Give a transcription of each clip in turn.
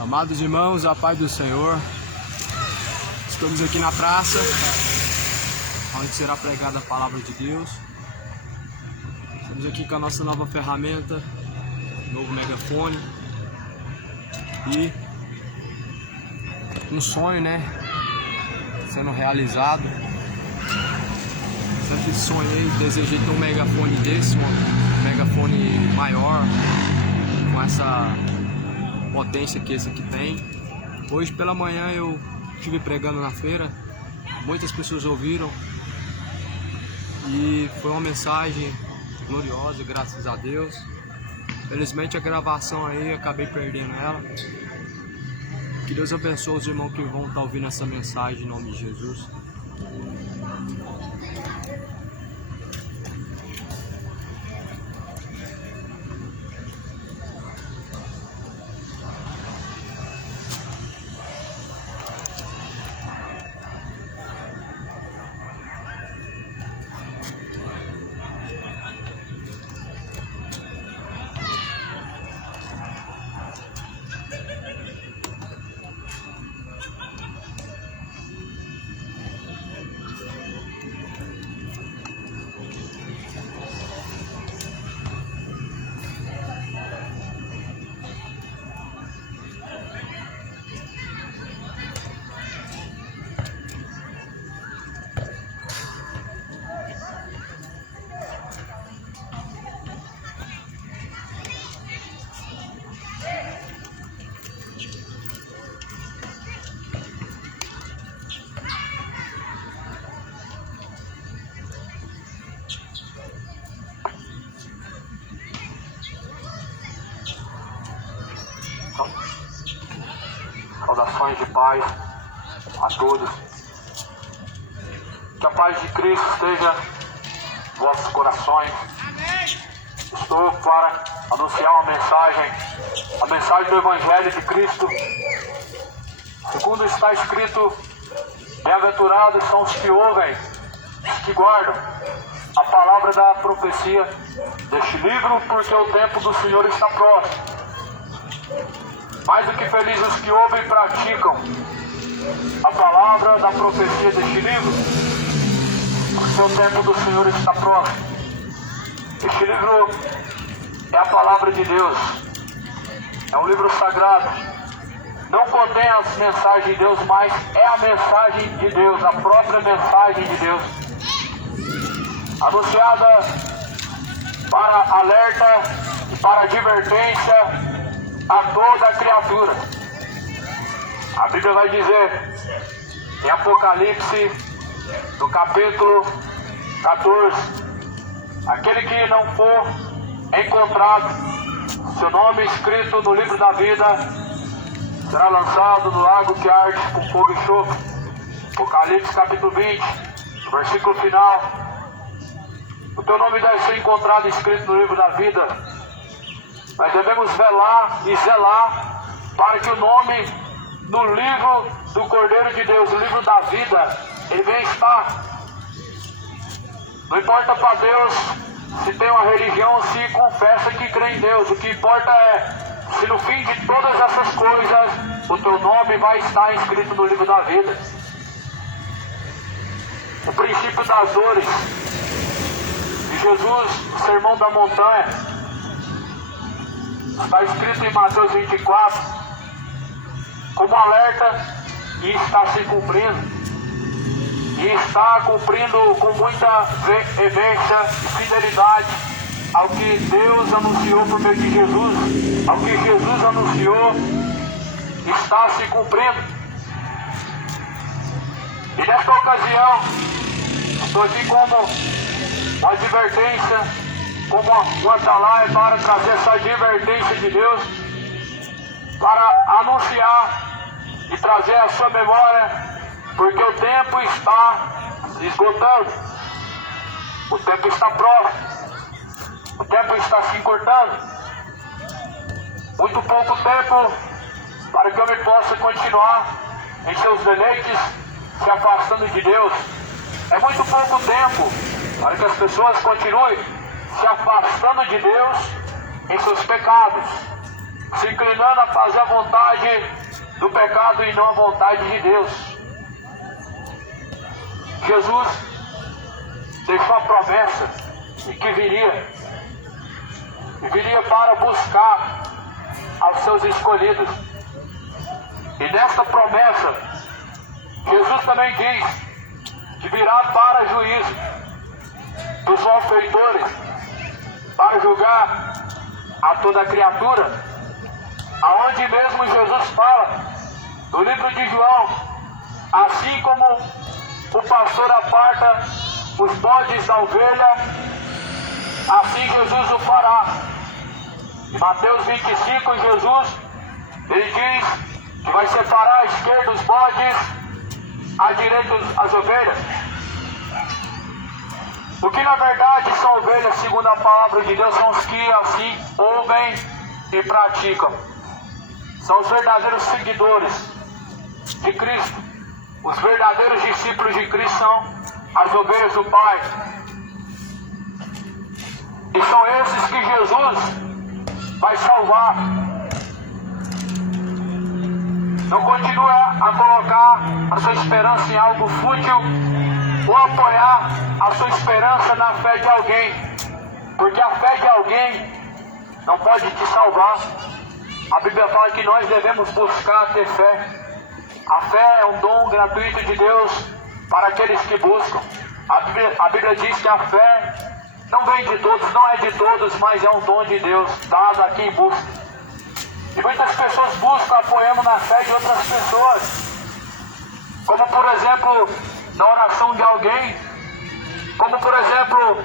Amados irmãos, a paz do Senhor, estamos aqui na praça, onde será pregada a palavra de Deus. Estamos aqui com a nossa nova ferramenta, novo megafone, e um sonho, sendo realizado. Sempre sonhei, desejei ter um megafone desse, um megafone maior, com essa potência que esse aqui tem. Hoje pela manhã eu estive pregando na feira, muitas pessoas ouviram e foi uma mensagem gloriosa, graças a Deus. Felizmente a gravação aí, acabei perdendo ela. Que Deus abençoe os irmãos que vão estar ouvindo essa mensagem em nome de Jesus. Saudações de paz a todos. Que a paz de Cristo esteja em vossos corações. Estou para anunciar a mensagem do Evangelho de Cristo. Segundo está escrito, bem-aventurados são os que ouvem, os que guardam a palavra da profecia deste livro, porque o tempo do Senhor está próximo. Mais do que felizes os que ouvem e praticam a palavra da profecia deste livro, porque o tempo do Senhor está próximo. Este livro é a palavra de Deus, é um livro sagrado, não contém as mensagens de Deus, mas é a mensagem de Deus, a própria mensagem de Deus, anunciada para alerta e para advertência a toda a criatura. A Bíblia vai dizer em Apocalipse, no capítulo 14, aquele que não for encontrado seu nome escrito no livro da vida será lançado no lago que arde com fogo e enxofre. Apocalipse capítulo 20, versículo final. O teu nome deve ser encontrado escrito no livro da vida. Nós devemos velar e zelar para que o nome no livro do Cordeiro de Deus, o livro da vida, ele venha estar. Não importa para Deus se tem uma religião, se confessa que crê em Deus. O que importa é se no fim de todas essas coisas o teu nome vai estar escrito no livro da vida. O princípio das dores de Jesus, o sermão da montanha, está escrito em Mateus 24 como alerta e está se cumprindo. E está cumprindo com muita veemência e fidelidade ao que Deus anunciou por meio de Jesus. Ao que Jesus anunciou, está se cumprindo. E nesta ocasião, estou aqui como uma advertência, como uma atalaia para trazer essa advertência de Deus, para anunciar e trazer a sua memória, porque o tempo está se esgotando, o tempo está próximo, o tempo está se encurtando. Muito pouco tempo para que eu me possa continuar em seus deleites, se afastando de Deus. É muito pouco tempo para que as pessoas continuem se afastando de Deus em seus pecados, se inclinando a fazer a vontade do pecado e não a vontade de Deus. Jesus deixou a promessa de que viria para buscar aos seus escolhidos. E nesta promessa, Jesus também diz que virá para juízo dos malfeitores, para julgar a toda criatura, aonde mesmo Jesus fala, no livro de João, assim como o pastor aparta os bodes da ovelha, assim Jesus o fará. Em Mateus 25, Jesus, ele diz que vai separar à esquerda os bodes, à direita as ovelhas. O que na verdade são ovelhas, segundo a palavra de Deus, são os que assim ouvem e praticam. São os verdadeiros seguidores de Cristo. Os verdadeiros discípulos de Cristo são as ovelhas do Pai. E são esses que Jesus vai salvar. Não continue a colocar a sua esperança em algo fútil ou apoiar a sua esperança na fé de alguém, porque a fé de alguém não pode te salvar. A Bíblia fala que nós devemos buscar ter fé. A fé é um dom gratuito de Deus para aqueles que buscam. A Bíblia diz que a fé não vem de todos, não é de todos, mas é um dom de Deus, dado a quem busca. E muitas pessoas buscam apoiando na fé de outras pessoas, como por exemplo, na oração de alguém, como por exemplo,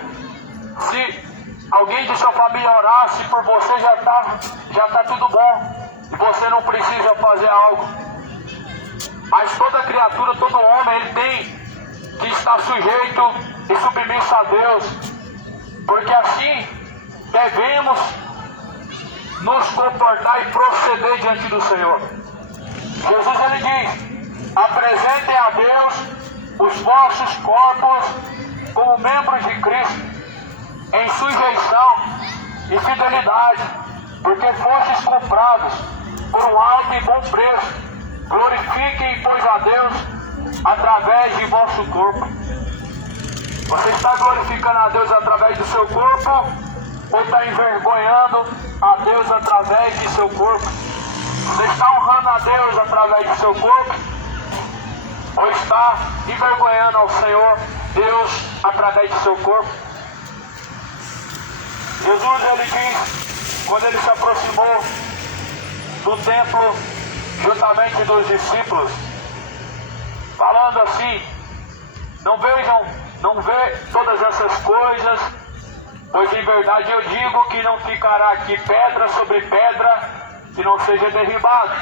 se alguém de sua família orasse por você, já está tudo bom, e você não precisa fazer algo. Mas toda criatura, todo homem, ele tem que estar sujeito e submisso a Deus, porque assim devemos nos comportar e proceder diante do Senhor. Jesus, ele diz: apresentem a Deus os vossos corpos como membros de Cristo, em sujeição e fidelidade, porque fostes comprados por um alto e bom preço. Glorifiquem, pois, a Deus através de vosso corpo. Você está glorificando a Deus através do seu corpo, ou está envergonhando a Deus através de seu corpo? Você está honrando a Deus através de seu corpo, ou está envergonhando ao Senhor Deus através de seu corpo? Jesus, ele diz, quando ele se aproximou do templo juntamente dos discípulos, falando assim: não vê todas essas coisas, pois em verdade eu digo que não ficará aqui pedra sobre pedra que não seja derribado.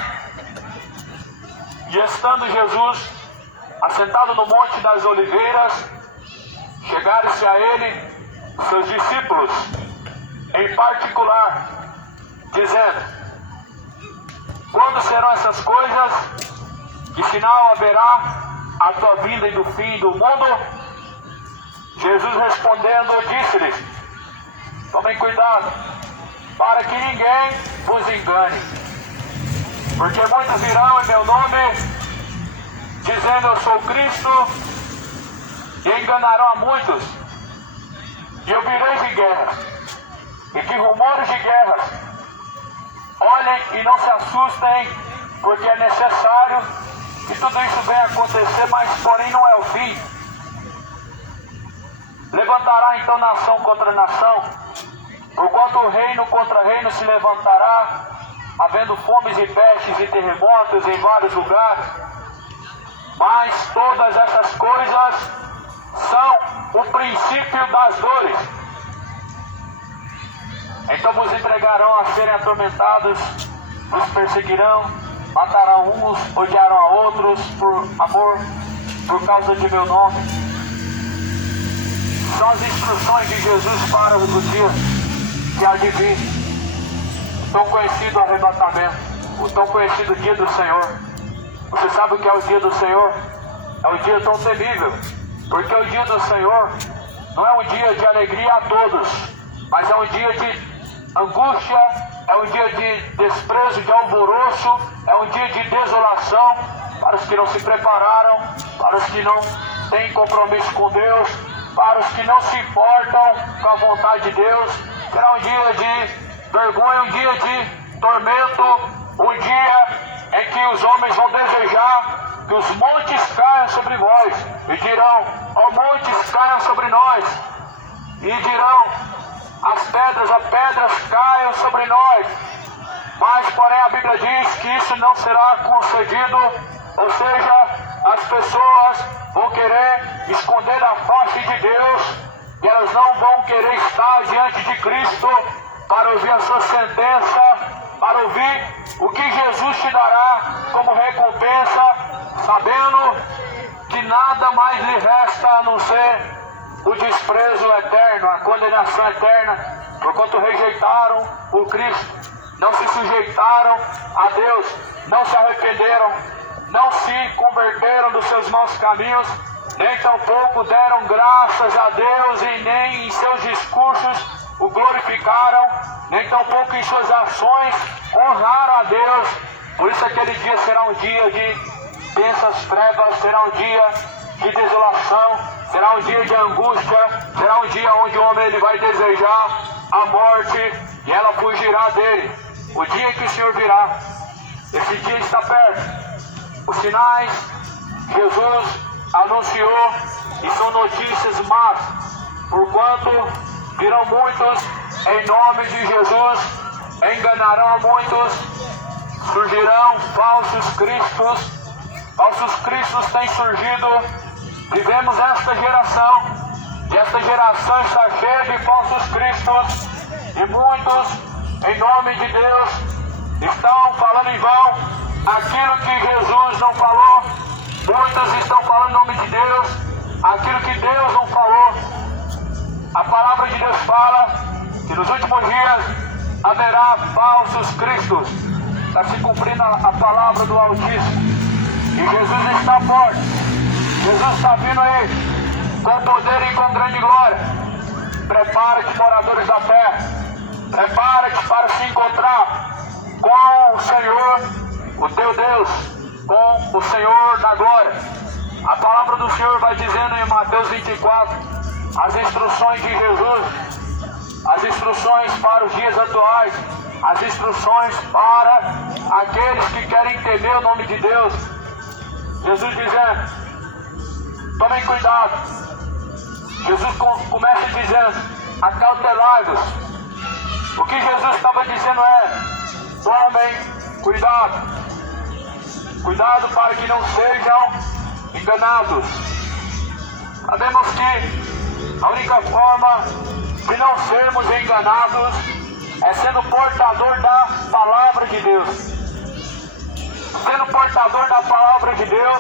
E estando Jesus assentado no Monte das Oliveiras, chegaram-se a ele seus discípulos em particular, dizendo: quando serão essas coisas? Que sinal haverá a tua vinda e do fim do mundo? Jesus respondendo, disse-lhes: tomem cuidado, para que ninguém vos engane. Porque muitos virão em meu nome, dizendo eu sou Cristo, e enganarão a muitos. E ouvireis de guerras, e de rumores de guerras. Olhem e não se assustem, porque é necessário que tudo isso venha acontecer, mas porém não é o fim. Levantará então nação contra nação, porquanto reino contra reino se levantará, havendo fomes e pestes e terremotos em vários lugares. Mas todas essas coisas são o princípio das dores. Então vos entregarão a serem atormentados, vos perseguirão, matarão uns, odiarão a outros por amor, por causa de meu nome. São as instruções de Jesus para o dia que há de vir, o tão conhecido arrebatamento, o tão conhecido dia do Senhor. Você sabe o que é o dia do Senhor? É um dia tão temível, porque o dia do Senhor não é um dia de alegria a todos, mas é um dia de angústia é um dia de desprezo, de alvoroço, é um dia de desolação para os que não se prepararam, para os que não têm compromisso com Deus, para os que não se importam com a vontade de Deus. Será um dia de vergonha, um dia de tormento, um dia em que os homens vão desejar que os montes caiam sobre vós, e dirão: ó montes, caiam sobre nós, e dirão as pedras caiam sobre nós. Mas, porém, a Bíblia diz que isso não será concedido, ou seja, as pessoas vão querer esconder da face de Deus, e elas não vão querer estar diante de Cristo para ouvir a sua sentença, para ouvir o que Jesus te dará como recompensa, sabendo que nada mais lhe resta a não ser o desprezo eterno, a condenação eterna, porquanto rejeitaram o Cristo, não se sujeitaram a Deus, não se arrependeram, não se converteram dos seus maus caminhos, nem tampouco deram graças a Deus e nem em seus discursos o glorificaram, nem tampouco em suas ações honraram a Deus. Por isso aquele dia será um dia de densas trevas, será um dia de desolação, será um dia de angústia, será um dia onde o homem ele vai desejar a morte e ela fugirá dele. O dia em que o Senhor virá, esse dia está perto. Os sinais Jesus anunciou e são notícias más, porquanto virão muitos em nome de Jesus, enganarão a muitos, surgirão falsos cristos têm surgido. Vivemos esta geração, e esta geração está cheia de falsos cristos, e muitos, em nome de Deus, estão falando em vão aquilo que Jesus não falou. Muitos estão falando em nome de Deus aquilo que Deus não falou. A palavra de Deus fala que nos últimos dias haverá falsos cristos. Está se cumprindo a palavra do Altíssimo. E Jesus está forte. Jesus está vindo aí com poder e com grande glória. Prepara-te, moradores da terra. Prepara-te para se encontrar com o Senhor, o teu Deus, com o Senhor da glória. A palavra do Senhor vai dizendo em Mateus 24 as instruções de Jesus, as instruções para os dias atuais, as instruções para aqueles que querem temer o nome de Deus. Jesus dizendo: tomem cuidado. Jesus começa dizendo: acautelai-vos. O que Jesus estava dizendo é: tomem cuidado. Cuidado para que não sejam enganados. Sabemos que a única forma de não sermos enganados é sendo portador da palavra de Deus. Sendo portador da palavra de Deus,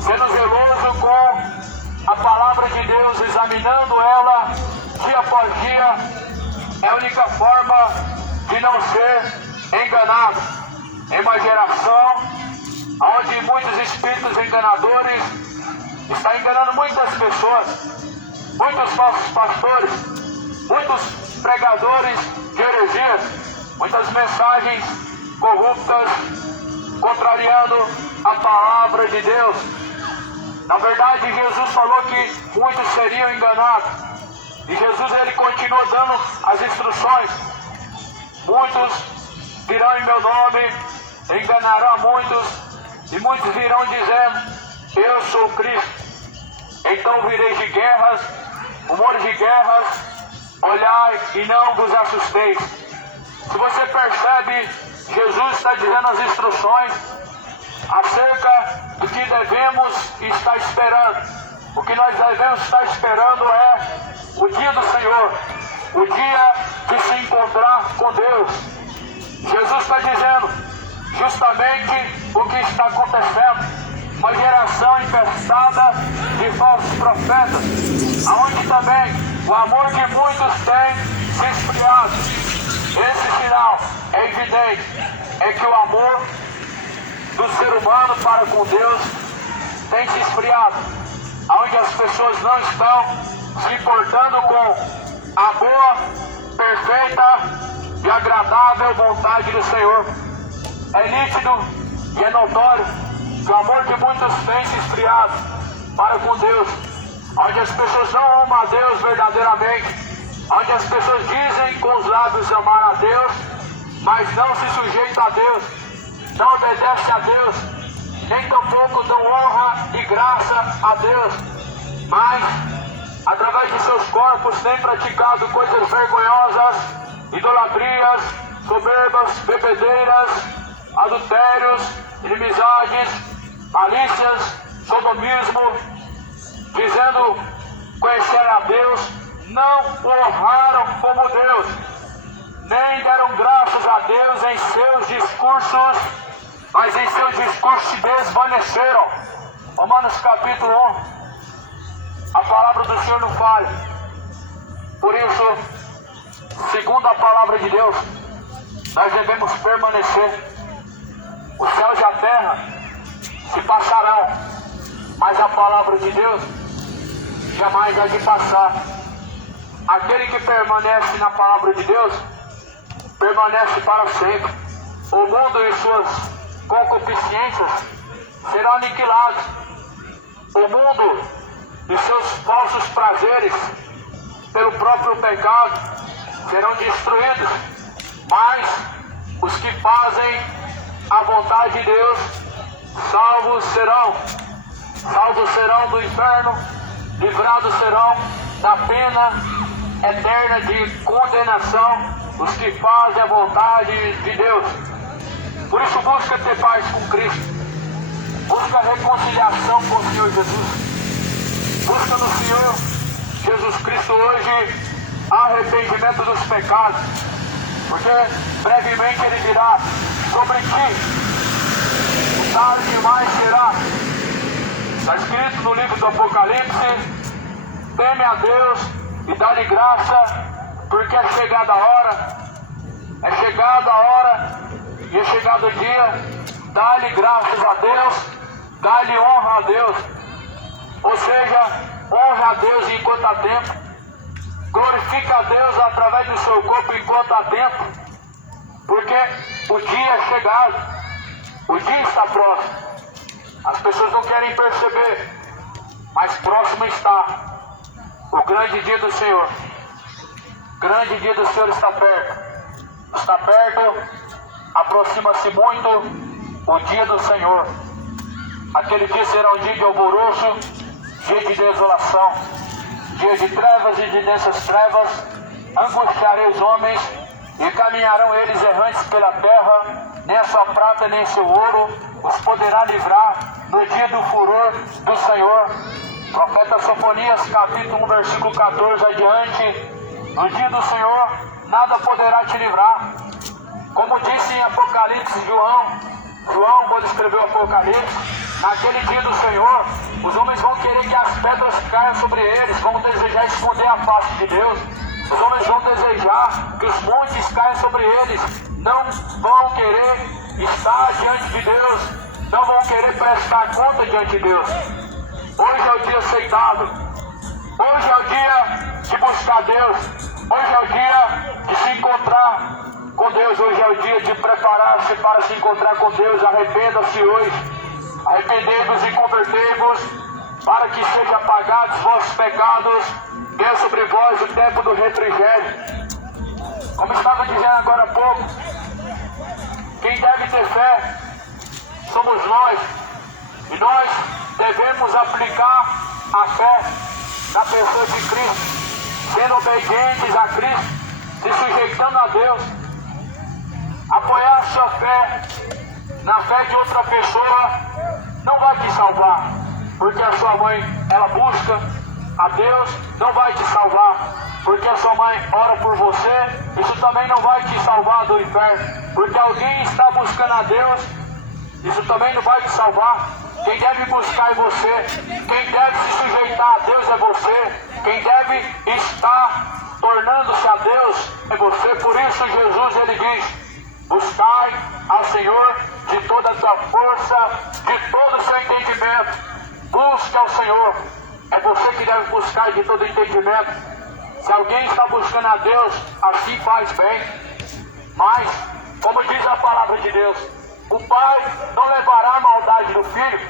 sendo zeloso com a palavra de Deus, examinando ela dia após dia, é a única forma de não ser enganado. Em uma geração onde muitos espíritos enganadores estão enganando muitas pessoas, muitos falsos pastores, muitos pregadores de heresias, muitas mensagens corruptas, contrariando a palavra de Deus. Na verdade, Jesus falou que muitos seriam enganados. E Jesus ele continuou dando as instruções. Muitos virão em meu nome, enganarão a muitos, e muitos virão dizendo: eu sou Cristo. Então vireis de guerras, rumores de guerras, olhai e não vos assusteis. Se você percebe, Jesus está dizendo as instruções acerca do que devemos estar esperando. O que nós devemos estar esperando é o dia do Senhor, o dia de se encontrar com Deus. Jesus está dizendo justamente o que está acontecendo. Uma geração infestada de falsos profetas, aonde também o amor de muitos tem se esfriado. Esse sinal é evidente, é que o amor do ser humano para com Deus tem se esfriado, aonde as pessoas não estão se importando com a boa, perfeita de agradável vontade do Senhor. É nítido e é notório que o amor de muitos tem se esfriado para com Deus, onde as pessoas não amam a Deus verdadeiramente, onde as pessoas dizem com os lábios amar a Deus, mas não se sujeitam a Deus, não obedecem a Deus, nem tampouco dão honra e graça a Deus, mas através de seus corpos têm praticado coisas vergonhosas, idolatrias, soberbas, bebedeiras, adultérios, inimizades, malícias, sodomismo, dizendo conhecer a Deus, não o honraram como Deus, nem deram graças a Deus em seus discursos, mas em seus discursos se desvaneceram. Romanos capítulo 1. A palavra do Senhor não falha. Por isso, segundo a palavra de Deus, nós devemos permanecer. Os céus e a terra se passarão, mas a palavra de Deus jamais há de passar. Aquele que permanece na palavra de Deus permanece para sempre. O mundo e suas concupiscências serão aniquilados. O mundo e seus falsos prazeres, pelo próprio pecado, serão destruídos, mas os que fazem a vontade de Deus, salvos serão do inferno, livrados serão da pena eterna de condenação, os que fazem a vontade de Deus. Por isso busca ter paz com Cristo, busca reconciliação com o Senhor Jesus. Busca no Senhor Jesus Cristo hoje arrependimento dos pecados, porque brevemente Ele dirá sobre ti, tarde demais será. Está escrito no livro do Apocalipse: teme a Deus e dá-lhe graça, porque é chegada a hora, e é chegado o dia, dá-lhe graças a Deus, dá-lhe honra a Deus. Ou seja, honra a Deus enquanto há tempo, glorifica a Deus através do seu corpo enquanto há tempo, porque o dia é chegado, o dia está próximo. As pessoas não querem perceber, mas próximo está o grande dia do Senhor. O grande dia do Senhor está perto, aproxima-se muito o dia do Senhor. Aquele dia será um dia de alvoroço, dia de desolação, dia de trevas e de densas trevas. Angustiarei os homens e caminharão eles errantes pela terra, nem a sua prata nem seu ouro os poderá livrar no dia do furor do Senhor. Profeta Sofonias capítulo 1 versículo 14 adiante: no dia do Senhor nada poderá te livrar. Como disse em Apocalipse João, quando escreveu Apocalipse, naquele dia do Senhor, os homens vão querer que as pedras caiam sobre eles, vão desejar esconder a face de Deus. Os homens vão desejar que os montes caiam sobre eles, não vão querer estar diante de Deus, não vão querer prestar conta diante de Deus. Hoje é o dia aceitado, hoje é o dia de buscar Deus, hoje é o dia de se encontrar com Deus, hoje é o dia de preparar-se para se encontrar com Deus. Arrependa-se hoje, arrependei-vos e convertei-vos, para que sejam apagados vossos pecados, venha sobre vós o tempo do refrigério. Como estava dizendo agora há pouco, quem deve ter fé somos nós, e nós devemos aplicar a fé na pessoa de Cristo, sendo obedientes a Cristo, se sujeitando a Deus. Apoiar a sua fé na fé de outra pessoa não vai te salvar, porque a sua mãe, ela busca a Deus, não vai te salvar, porque a sua mãe ora por você, isso também não vai te salvar do inferno, porque alguém está buscando a Deus, isso também não vai te salvar. Quem deve buscar é você, quem deve se sujeitar a Deus é você, quem deve estar tornando-se a Deus é você. Por isso Jesus, ele diz: buscai ao Senhor de toda a tua força, de todo o seu entendimento. Busque ao Senhor. É você que deve buscar de todo o entendimento. Se alguém está buscando a Deus, assim faz bem. Mas, como diz a palavra de Deus, o pai não levará a maldade do filho,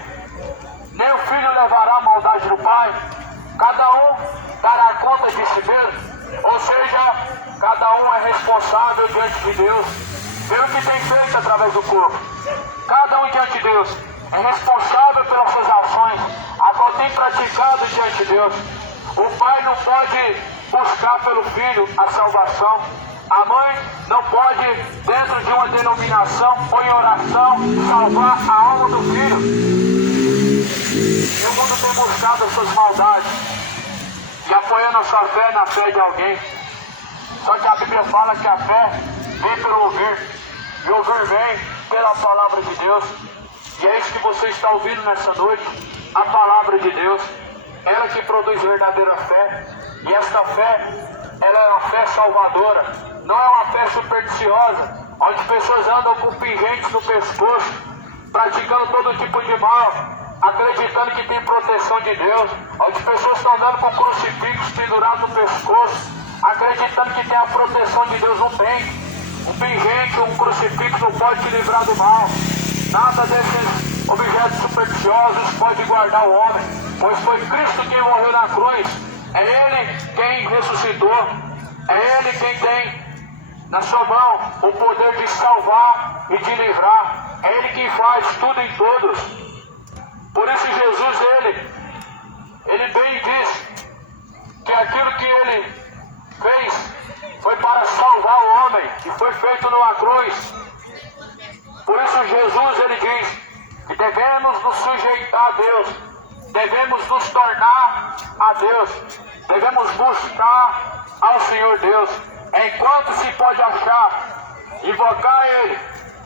nem o filho levará a maldade do pai. Cada um dará conta de si mesmo, ou seja, cada um é responsável diante de Deus pelo que tem feito através do corpo. Cada um diante de Deus é responsável pelas suas ações, a qual tem praticado diante de Deus. O pai não pode buscar pelo filho a salvação. A mãe não pode, dentro de uma denominação ou em oração, salvar a alma do filho. E o mundo tem buscado as suas maldades e apoiando a sua fé na fé de alguém. Só que a Bíblia fala que a fé vem pelo ouvir, e ouvir vem pela palavra de Deus. E é isso que você está ouvindo nessa noite, a palavra de Deus. Ela que produz verdadeira fé. E esta fé, ela é uma fé salvadora. Não é uma fé supersticiosa, onde pessoas andam com pingentes no pescoço, praticando todo tipo de mal, acreditando que tem proteção de Deus, onde pessoas estão andando com crucifixos pendurados no pescoço, acreditando que tem a proteção de Deus. Não tem. Um pingente, um crucifixo não pode te livrar do mal. Nada desses objetos supersticiosos pode guardar o homem, pois foi Cristo quem morreu na cruz. É Ele quem ressuscitou. É Ele quem tem na sua mão o poder de salvar e de livrar. É Ele quem faz tudo em todos. Por isso Jesus, Ele bem diz que aquilo que Ele fez foi para salvar o homem, e foi feito numa cruz. Por isso Jesus, Ele diz que devemos nos sujeitar a Deus, devemos nos tornar a Deus, devemos buscar ao Senhor Deus, enquanto se pode achar, invocar Ele,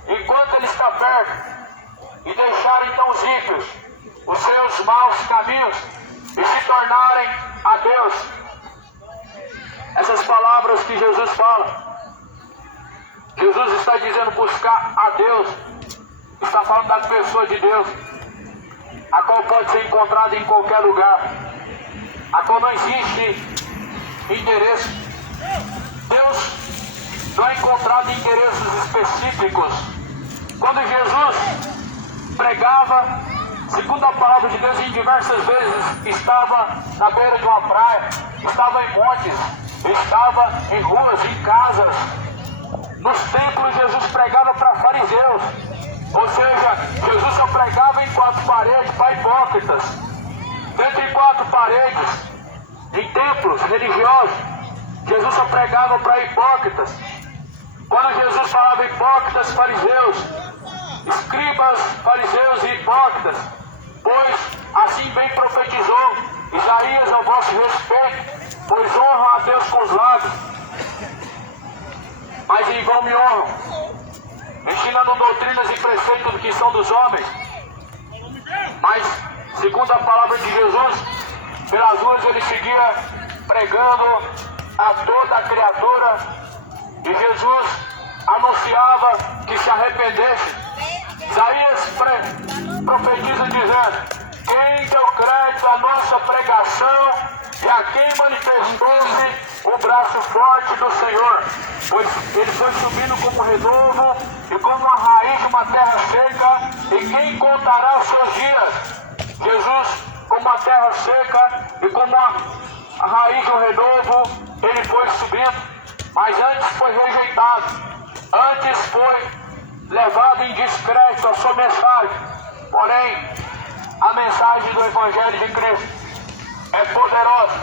enquanto Ele está perto, e deixar então os ímpios os seus maus caminhos e se tornarem a Deus. Essas palavras que Jesus fala, Jesus está dizendo buscar a Deus, está falando da pessoa de Deus, a qual pode ser encontrada em qualquer lugar, a qual não existe endereço. Deus não é encontrado em endereços específicos. Quando Jesus pregava, segundo a palavra de Deus, em diversas vezes estava na beira de uma praia, estava em montes, estava em ruas, em casas. Nos templos Jesus pregava para fariseus, ou seja, Jesus só pregava em quatro paredes para hipócritas. Dentro de quatro paredes, em templos religiosos, Jesus só pregava para hipócritas. Quando Jesus falava hipócritas, fariseus, escribas, fariseus e hipócritas, pois assim bem profetizou Isaías ao vosso respeito, pois honram a Deus com os lábios, mas em vão me honram, ensinando doutrinas e preceitos que são dos homens. Mas, segundo a palavra de Jesus, pelas ruas ele seguia pregando a toda a criatura, e Jesus anunciava que se arrependesse. Isaías profetiza dizendo: quem deu crédito à nossa pregação e a quem manifestou-se o braço forte do Senhor, pois ele foi subindo como renovo e como uma raiz de uma terra seca, e quem contará os seus dias? Jesus, como uma terra seca e como a raiz de um renovo, ele foi subindo, mas antes foi rejeitado, antes foi levado em descrédito a sua mensagem. Porém, a mensagem do Evangelho de Cristo é poderosa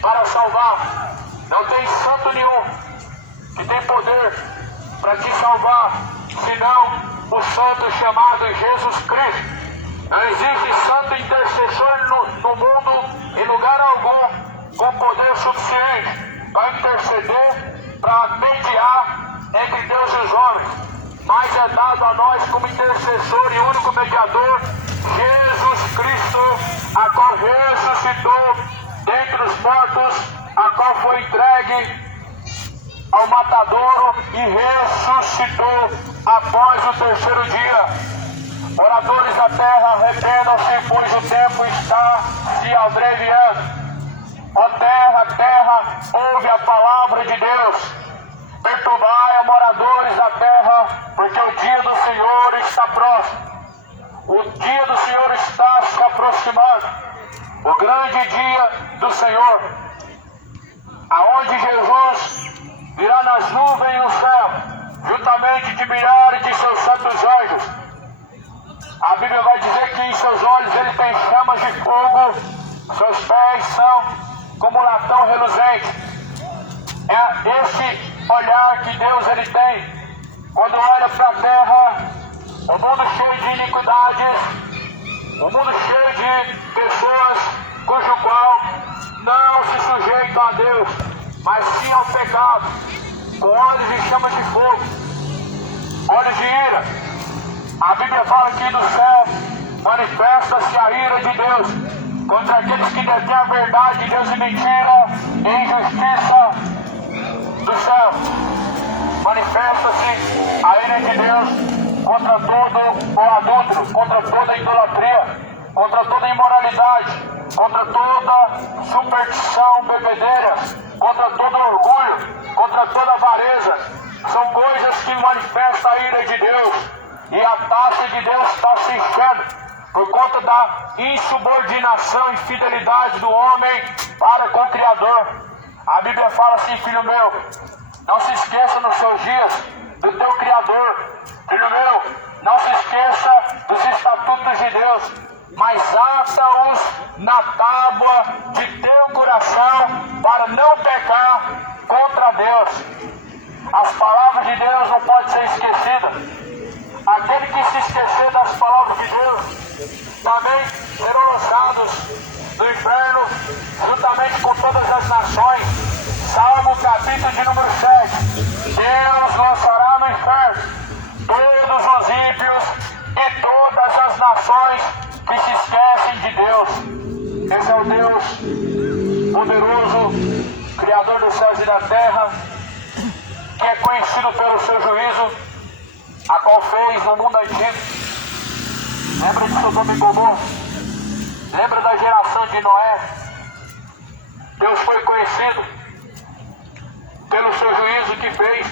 para salvar. Não tem santo nenhum que tem poder para te salvar, senão o santo chamado Jesus Cristo. Não existe santo intercessor no mundo, em lugar algum, com poder suficiente para interceder, para mediar entre Deus e os homens. Mas é dado a nós como intercessor e único mediador, Jesus Cristo, a qual ressuscitou dentre os mortos, a qual foi entregue ao matadouro e ressuscitou após o terceiro dia. Moradores da terra, arrependam-se, pois o tempo está se abreviando. Ó terra, terra, ouve a palavra de Deus. Perturbai a moradores da terra, porque o dia do Senhor está próximo. O dia do Senhor está se aproximando. O grande dia do Senhor, aonde Jesus virá nas nuvens no céu, juntamente de milhares de seus santos anjos. A Bíblia vai dizer que em seus olhos ele tem chamas de fogo, seus pés são como latão reluzente. É esse olhar que Deus ele tem quando olha para a terra, o mundo cheio de iniquidades, o mundo cheio de pessoas cujo qual não se sujeitam a Deus, mas sim ao pecado, com olhos em chamas de fogo, olhos de ira. A Bíblia fala que do céu manifesta-se a ira de Deus contra aqueles que detêm a verdade de Deus e mentira e injustiça do céu. Manifesta-se a ira de Deus contra todo o adúltero, contra toda a idolatria, contra toda a imoralidade, contra toda superstição bebedeira, contra todo orgulho, contra toda avareza. São coisas que manifestam a ira de Deus. E a taça de Deus está se enchendo por conta da insubordinação e fidelidade do homem para com o Criador. A Bíblia fala assim: filho meu, não se esqueça nos seus dias do teu Criador. Filho meu, não se esqueça dos estatutos de Deus, mas ata-os na tábua de teu coração para não pecar contra Deus. As palavras de Deus não podem ser esquecidas. Aquele que se esquecer das palavras de Deus também serão lançados no inferno juntamente com todas as nações. Salmo capítulo de número 7. Deus lançará no inferno todos os ímpios e todas as nações que se esquecem de Deus. Esse é o Deus poderoso, Criador dos céus e da terra, que é conhecido pelo seu juízo, a qual fez no mundo antigo. Lembra de Sodoma e Gomorra? Lembra da geração de Noé? Deus foi conhecido pelo seu juízo que fez.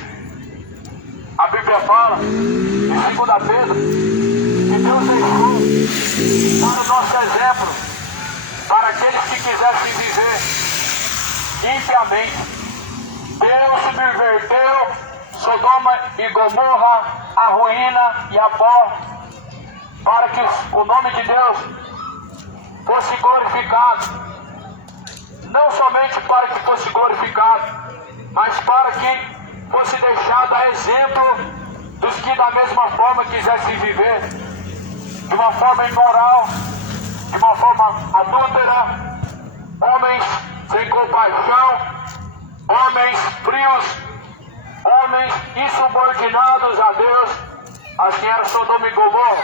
A Bíblia fala, em 2 Pedro, que Deus deixou para o nosso exemplo, para aqueles que quisessem viver impiamente. Deus subverteu Sodoma e Gomorra, a ruína e a pó, para que o nome de Deus fosse glorificado. Não somente para que fosse glorificado, mas para que fosse deixado a exemplo dos que da mesma forma quisessem viver de uma forma imoral, de uma forma adúltera, homens sem compaixão, homens frios, homens insubordinados a Deus. Assim era Sodoma e Gomorra.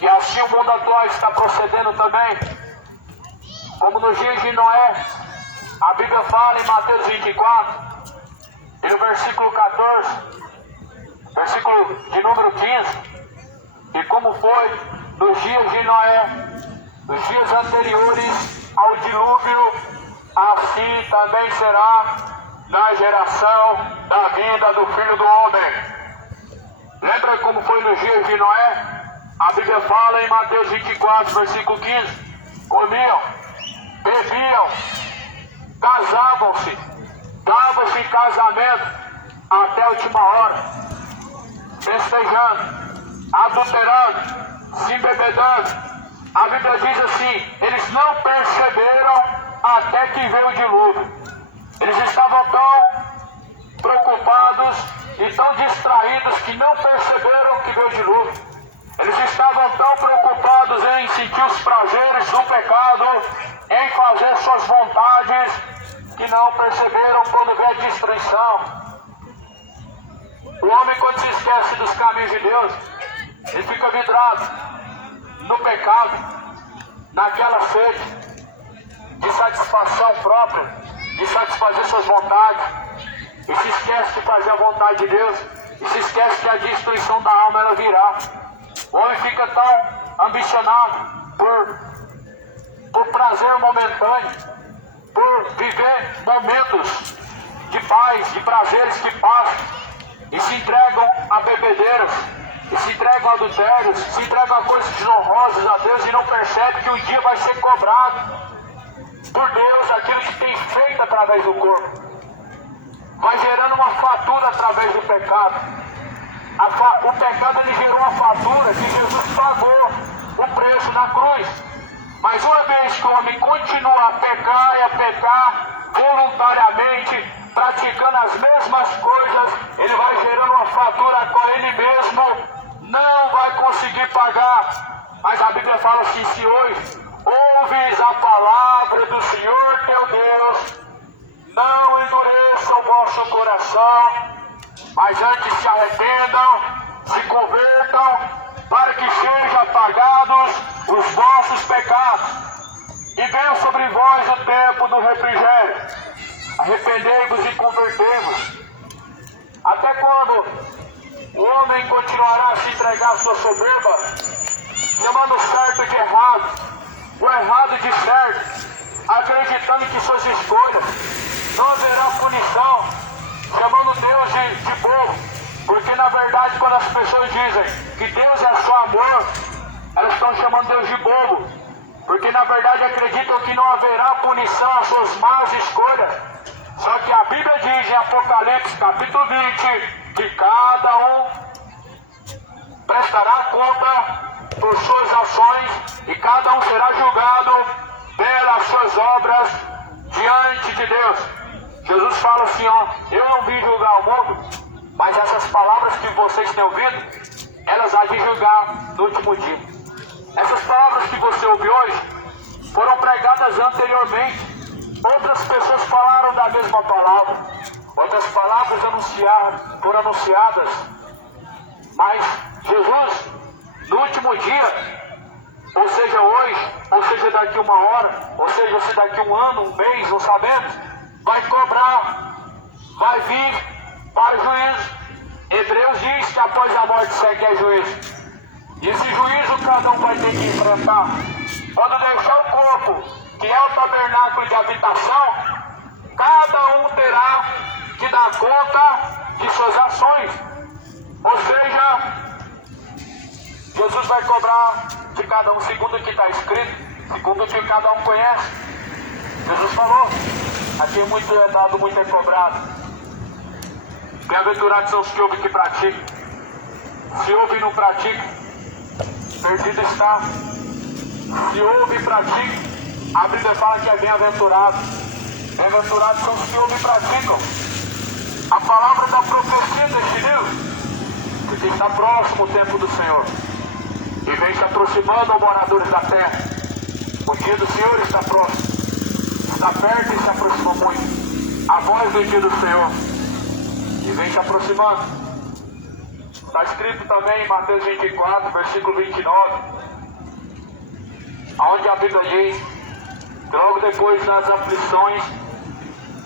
E assim o mundo atual está procedendo também, como nos dias de Noé. A Bíblia fala em Mateus 24, e no versículo 14, versículo de número 15, e como foi nos dias de Noé, nos dias anteriores ao dilúvio, assim também será na geração da vinda do Filho do Homem. Lembra como foi nos dias de Noé? A Bíblia fala em Mateus 24, versículo 15: comiam, bebiam, casavam-se, davam-se em casamento até a última hora, festejando, adulterando, se embebedando. A Bíblia diz assim: eles não perceberam até que veio o dilúvio. Eles estavam tão preocupados e tão distraídos que não perceberam que veio o dilúvio. Eles estavam tão preocupados em sentir os prazeres do pecado, em fazer suas vontades, que não perceberam quando veio a distração. O homem, quando se esquece dos caminhos de Deus, ele fica vidrado no pecado, naquela sede de satisfação própria, de satisfazer suas vontades, e se esquece de fazer a vontade de Deus, e se esquece que a destruição da alma ela virá. O homem fica tão ambicionado por prazer momentâneo, por viver momentos de paz, de prazeres que passam, e se entregam a bebedeiros, e se entregam a adultérios, se entregam a coisas desonrosas a Deus e não percebem que um dia vai ser cobrado por Deus aquilo que tem feito através do corpo. Vai gerando uma fatura através do pecado. O pecado ele gerou uma fatura que Jesus pagou o preço na cruz. Mas uma vez que o homem continua a pecar voluntariamente, praticando as mesmas coisas, ele vai gerando uma fatura com ele mesmo, não vai conseguir pagar. Mas a Bíblia fala assim: se hoje ouves a palavra do Senhor teu Deus, não endureça o vosso coração, mas antes se arrependam, se convertam, para que sejam apagados os vossos pecados, e venha sobre vós o tempo do refrigério. Arrependei-vos e convertei-vos. Até quando o homem continuará a se entregar à sua soberba, chamando o certo de errado, o errado de certo, acreditando que suas escolhas não haverá punição, chamando Deus de bobo, porque na verdade quando as pessoas dizem que Deus é só amor, elas estão chamando Deus de bobo, porque na verdade acreditam que não haverá punição às suas más escolhas. Só que a Bíblia diz em Apocalipse capítulo 20 que cada um prestará conta por suas ações e cada um será julgado pelas suas obras diante de Deus. Jesus fala assim, ó: eu não vim julgar o mundo, mas essas palavras que vocês têm ouvido, elas há de julgar no último dia. Essas palavras que você ouve hoje foram pregadas anteriormente. Outras pessoas falaram da mesma palavra, outras palavras foram anunciadas, mas Jesus, no último dia, ou seja hoje, ou seja daqui uma hora, ou seja se daqui um ano, um mês, não sabemos, vai cobrar, vai vir para o juízo. Hebreus diz que após a morte segue a juízo, e esse juízo cada um vai ter que enfrentar. Quando deixar o corpo, que é o tabernáculo de habitação, cada um terá que dar conta de suas ações. Ou seja, Jesus vai cobrar de cada um segundo o que está escrito, segundo o que cada um conhece. Jesus falou: aqui muito é dado, muito é cobrado. Bem-aventurados são os que ouvem e que praticam. Se ouve e não pratica, perdido está. Se ouve e pratica, a Bíblia fala que é bem-aventurado. Bem-aventurados são os que ouvem e praticam a palavra da profecia deste livro, porque está próximo o tempo do Senhor, e vem se aproximando aos moradores da terra. O dia do Senhor está próximo, está perto e se aproximou muito. A voz do dia do Senhor, e vem se aproximando. Está escrito também em Mateus 24, versículo 29, onde a Bíblia diz que logo depois das aflições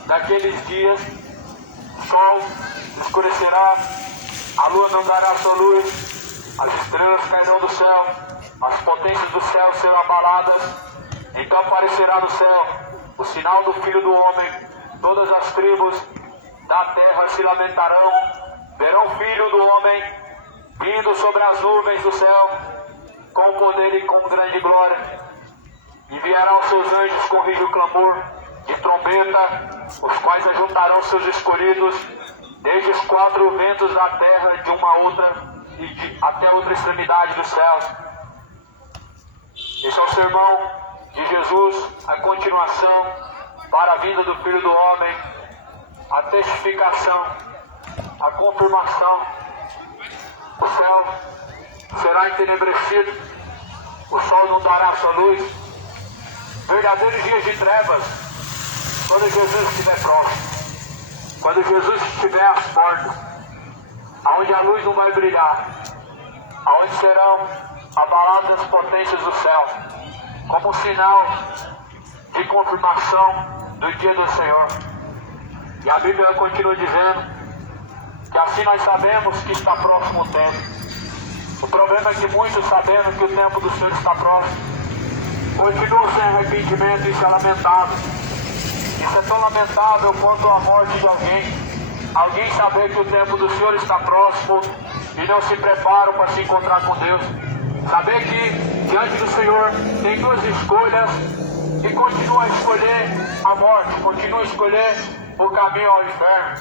daqueles dias, o sol escurecerá, a lua não dará sua luz, as estrelas cairão do céu, as potências do céu serão abaladas. Então aparecerá no céu o sinal do Filho do Homem. Todas as tribos da terra se lamentarão, verão o Filho do Homem vindo sobre as nuvens do céu, com poder e com grande glória. Enviarão seus anjos com rígido clamor de trombeta, os quais ajuntarão seus escolhidos desde os quatro ventos da terra, de uma outra e até outra extremidade dos céus. Esse é o sermão de Jesus, a continuação para a vinda do Filho do Homem, a testificação, a confirmação. O céu será entenebrecido, o sol não dará sua luz. Verdadeiros dias de trevas, quando Jesus estiver próximo, quando Jesus estiver às portas, aonde a luz não vai brilhar, aonde serão abaladas as potências do céu, como um sinal de confirmação do dia do Senhor. E a Bíblia continua dizendo que assim nós sabemos que está próximo o tempo. O problema é que muitos, sabendo que o tempo do Senhor está próximo, continuam sem arrependimento e se lamentando. Isso é tão lamentável quanto a morte de alguém. Alguém saber que o tempo do Senhor está próximo e não se preparam para se encontrar com Deus. Saber que diante do Senhor tem duas escolhas e continua a escolher a morte, continua a escolher o caminho ao inferno.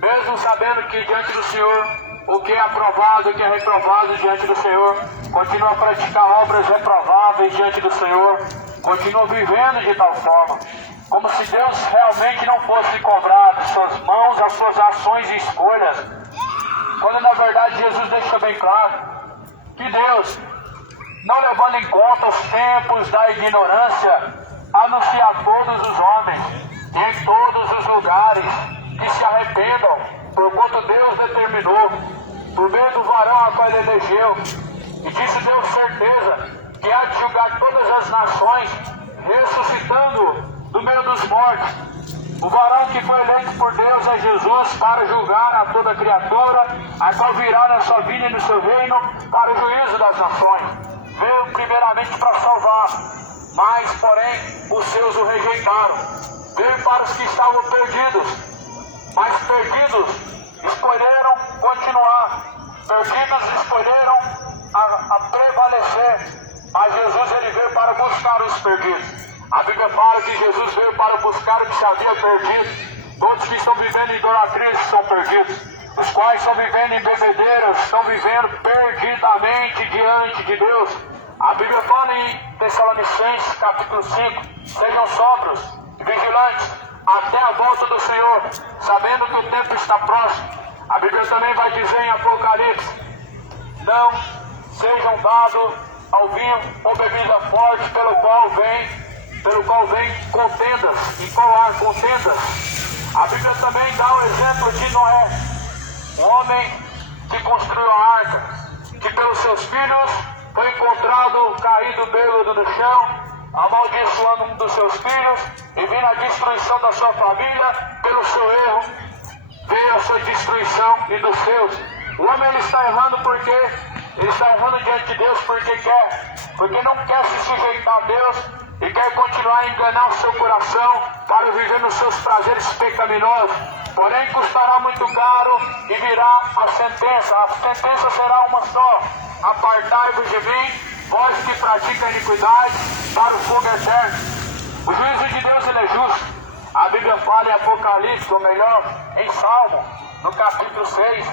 Mesmo sabendo que diante do Senhor o que é aprovado e o que é reprovado diante do Senhor, continua a praticar obras reprováveis diante do Senhor, continua vivendo de tal forma, como se Deus realmente não fosse cobrar de suas mãos as suas ações e escolhas, quando na verdade Jesus deixa bem claro que Deus, não levando em conta os tempos da ignorância, anuncia a todos os homens e em todos os lugares que se arrependam, porquanto Deus determinou, por meio do varão a qual ele elegeu, e disse Deus certeza que há de julgar todas as nações, ressuscitando do meio dos mortos. O varão que foi eleito por Deus é Jesus para julgar a toda criatura, a qual virá na sua vinda e no seu reino para o juízo das nações. Veio primeiramente para salvar, mas porém os seus o rejeitaram. Veio para os que estavam perdidos, mas perdidos escolheram continuar, perdidos escolheram a prevalecer. Mas Jesus ele veio para buscar os perdidos. A Bíblia fala que Jesus veio para buscar o que se havia perdido. Todos que estão vivendo em idolatria estão perdidos. Os quais estão vivendo em bebedeiras estão vivendo perdidamente diante de Deus. A Bíblia fala em Tessalonicenses capítulo 5: sejam sóbrios e vigilantes até a volta do Senhor, sabendo que o tempo está próximo. A Bíblia também vai dizer em Apocalipse: não sejam dados ao vinho ou bebida forte, pelo qual vem contendas, e qual há contendas. A Bíblia também dá o exemplo de Noé, um homem que construiu a arca, que pelos seus filhos foi encontrado caído bêbado no chão, amaldiçoando um dos seus filhos, e vindo a destruição da sua família. Pelo seu erro veio a sua destruição e dos seus. O homem ele está errando porque ele está errando diante de Deus porque não quer se sujeitar a Deus e quer continuar a enganar o seu coração para viver nos seus prazeres pecaminosos. Porém custará muito caro e virá a sentença. A sentença será uma só: apartai-vos de mim, vós que praticam iniquidade, para o fogo eterno. O juízo de Deus ele é justo. A Bíblia fala em Apocalipse, ou melhor, em Salmo, no capítulo 6,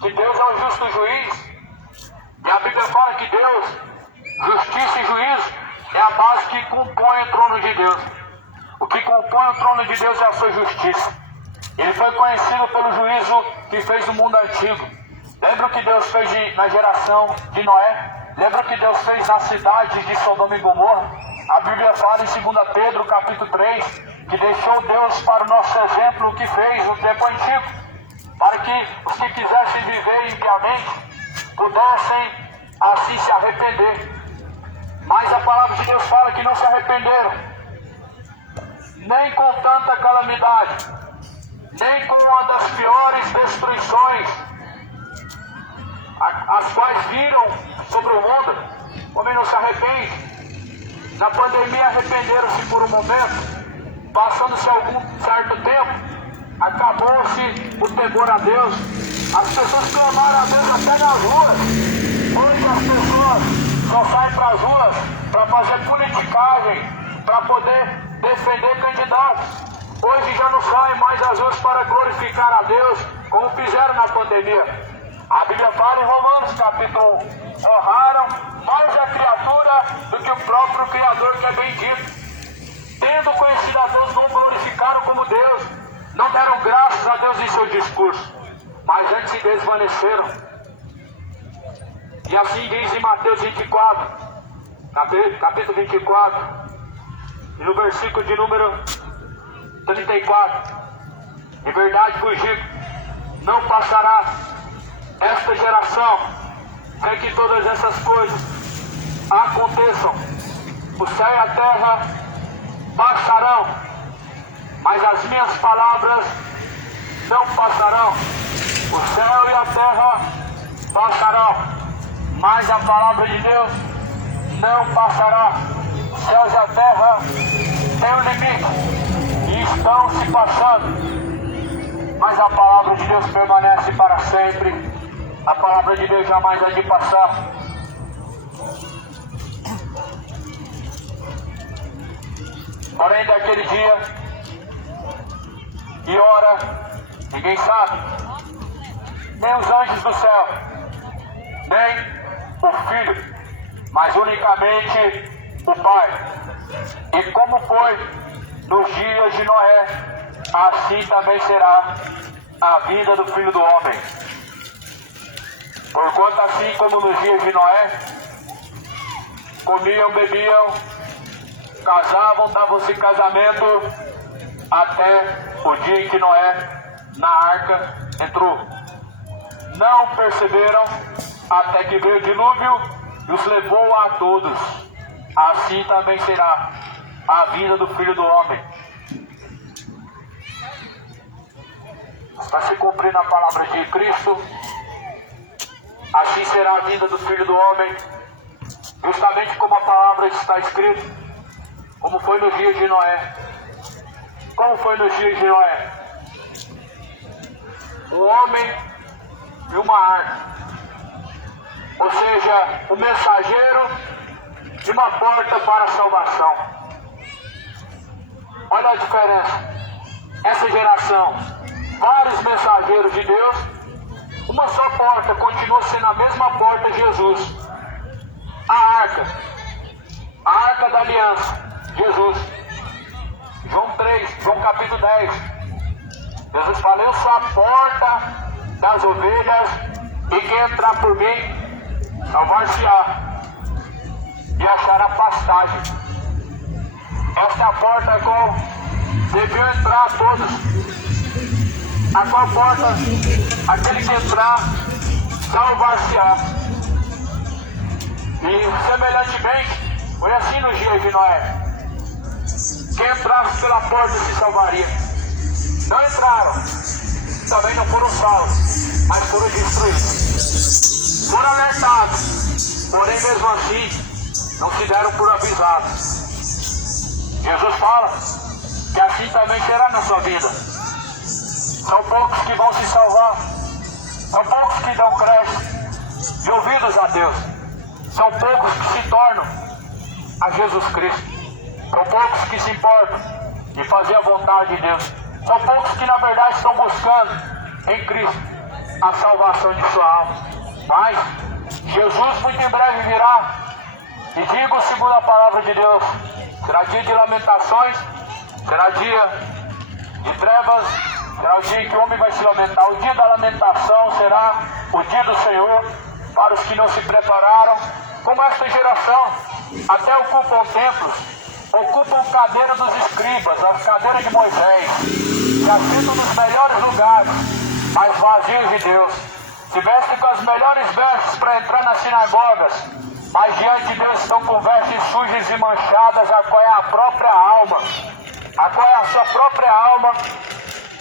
que Deus é o justo juiz. E a Bíblia fala que Deus, justiça e juízo, é a base que compõe o trono de Deus. O que compõe o trono de Deus é a sua justiça. Ele foi conhecido pelo juízo que fez no mundo antigo. Lembra o que Deus fez na geração de Noé? Lembra o que Deus fez na cidade de Sodoma e Gomorra? A Bíblia fala em 2 Pedro capítulo 3, que deixou Deus para o nosso exemplo o que fez no tempo antigo, para que os que quisessem viver impiamente pudessem assim se arrepender. Mas a palavra de Deus fala que não se arrependeram, nem com tanta calamidade, nem com uma das piores destruições, as quais viram sobre o mundo. O homem não se arrepende. Na pandemia arrependeram-se por um momento, passando-se algum certo tempo, acabou-se o temor a Deus. As pessoas clamaram a Deus até nas ruas. Hoje as pessoas só saem para as ruas para fazer politicagem, para poder defender candidatos. Hoje já não saem mais às ruas para glorificar a Deus, como fizeram na pandemia. A Bíblia fala em Romanos capítulo 1: honraram mais a criatura do que o próprio Criador, que é bendito. Tendo conhecido a Deus, não glorificaram como Deus, não deram graças a Deus em seu discurso, mas antes se desvaneceram. E assim diz em Mateus 24, capítulo 24, e no versículo de número 34: de verdade vos digo, não passará esta geração sem que todas essas coisas aconteçam. O céu e a terra passarão, mas as minhas palavras não passarão. O céu e a terra passarão, mas a palavra de Deus não passará. Os céus e a terra têm um limite, e estão se passando, mas a palavra de Deus permanece para sempre. A palavra de Deus jamais há de passar. Porém, daquele dia e hora, ninguém sabe, nem os anjos do céu, nem o Filho, mas unicamente o Pai. E como foi nos dias de Noé, assim também será a vida do Filho do Homem. Porquanto assim como nos dias de Noé, comiam, bebiam, casavam, davam-se casamento, até o dia em que Noé na arca entrou. Não perceberam até que veio o dilúvio e os levou a todos. Assim também será a vida do Filho do Homem. Está se cumprindo a palavra de Cristo. Assim será a vida do Filho do Homem, justamente como a palavra está escrita, como foi nos dias de Noé. Como foi nos dias de Noé? Um homem e uma arca, ou seja, o mensageiro e uma porta para a salvação. Olha a diferença. Essa geração, vários mensageiros de Deus, uma só porta, continua sendo a mesma porta, Jesus. A arca da aliança, Jesus. João 3, João capítulo 10. Jesus fala: eu sou a porta das ovelhas, e quem entrar por mim, salvar-se-á e achará pastagem. Esta é a porta a qual deviam entrar todos. A qual porta aquele que entrar, salvar-se-á. E semelhantemente, foi assim nos dias de Noé. Quem entrasse pela porta se salvaria. Não entraram, também não foram salvos, mas foram destruídos. Foram alertados, porém mesmo assim não se deram por avisados. Jesus fala que assim também será na sua vida. São poucos que vão se salvar, são poucos que dão crédito de ouvidos a Deus, são poucos que se tornam a Jesus Cristo, são poucos que se importam de fazer a vontade de Deus, são poucos que na verdade estão buscando em Cristo a salvação de sua alma. Mas Jesus muito em breve virá, e digo segundo a palavra de Deus, será dia de lamentações, será dia de trevas, será o dia em que o homem vai se lamentar. O dia da lamentação será o dia do Senhor para os que não se prepararam. Como esta geração até ocupam templos, ocupam cadeira dos escribas, a cadeira de Moisés, se assentam nos melhores lugares, mas vazios de Deus. Se vestem com as melhores vestes para entrar nas sinagogas, mas diante de Deus estão com vestes sujas e manchadas, a qual é a própria alma, a qual é a sua própria alma,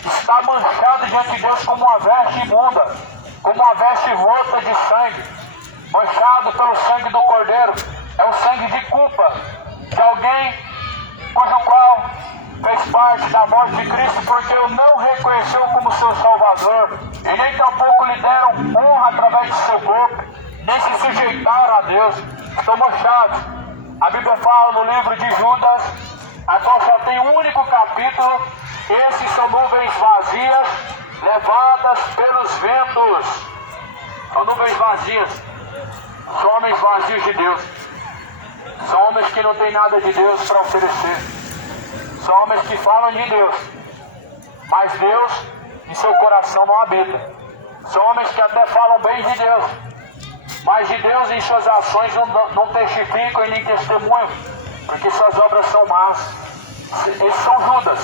está manchado diante de Deus como uma veste imunda, como uma veste rota de sangue, manchado pelo sangue do Cordeiro. É o sangue de culpa de alguém cujo qual fez parte da morte de Cristo, porque o não reconheceu como seu Salvador, e nem tampouco lhe deram honra através de seu corpo, nem se sujeitaram a Deus. Estão manchados. A Bíblia fala no livro de Judas, a qual só tem um único capítulo. Esses são nuvens vazias, levadas pelos ventos. São nuvens vazias. São homens vazios de Deus. São homens que não têm nada de Deus para oferecer. São homens que falam de Deus, mas Deus em seu coração não habita. São homens que até falam bem de Deus, mas de Deus em suas ações não testificam e nem testemunham, porque suas obras são más. Eles são Judas.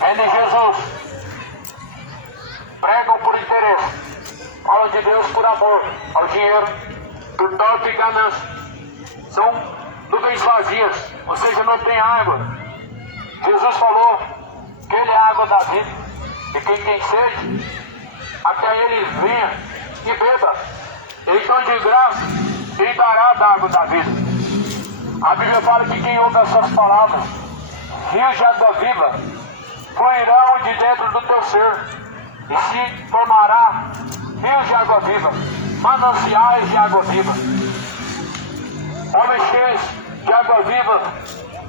Vendem Jesus, pregam por interesse, falam de Deus por amor ao dinheiro, por torpe e ganância. São nuvens vazias, ou seja, não tem água. Jesus falou que Ele é a água da vida, e quem tem sede, até Ele venha e beba. Então de graça Ele dará da água da vida. A Bíblia fala que quem ouve as suas palavras, rios de água viva, fluirão de dentro do teu ser e se tornará rios de água viva, mananciais de água viva. Homens cheios de água viva,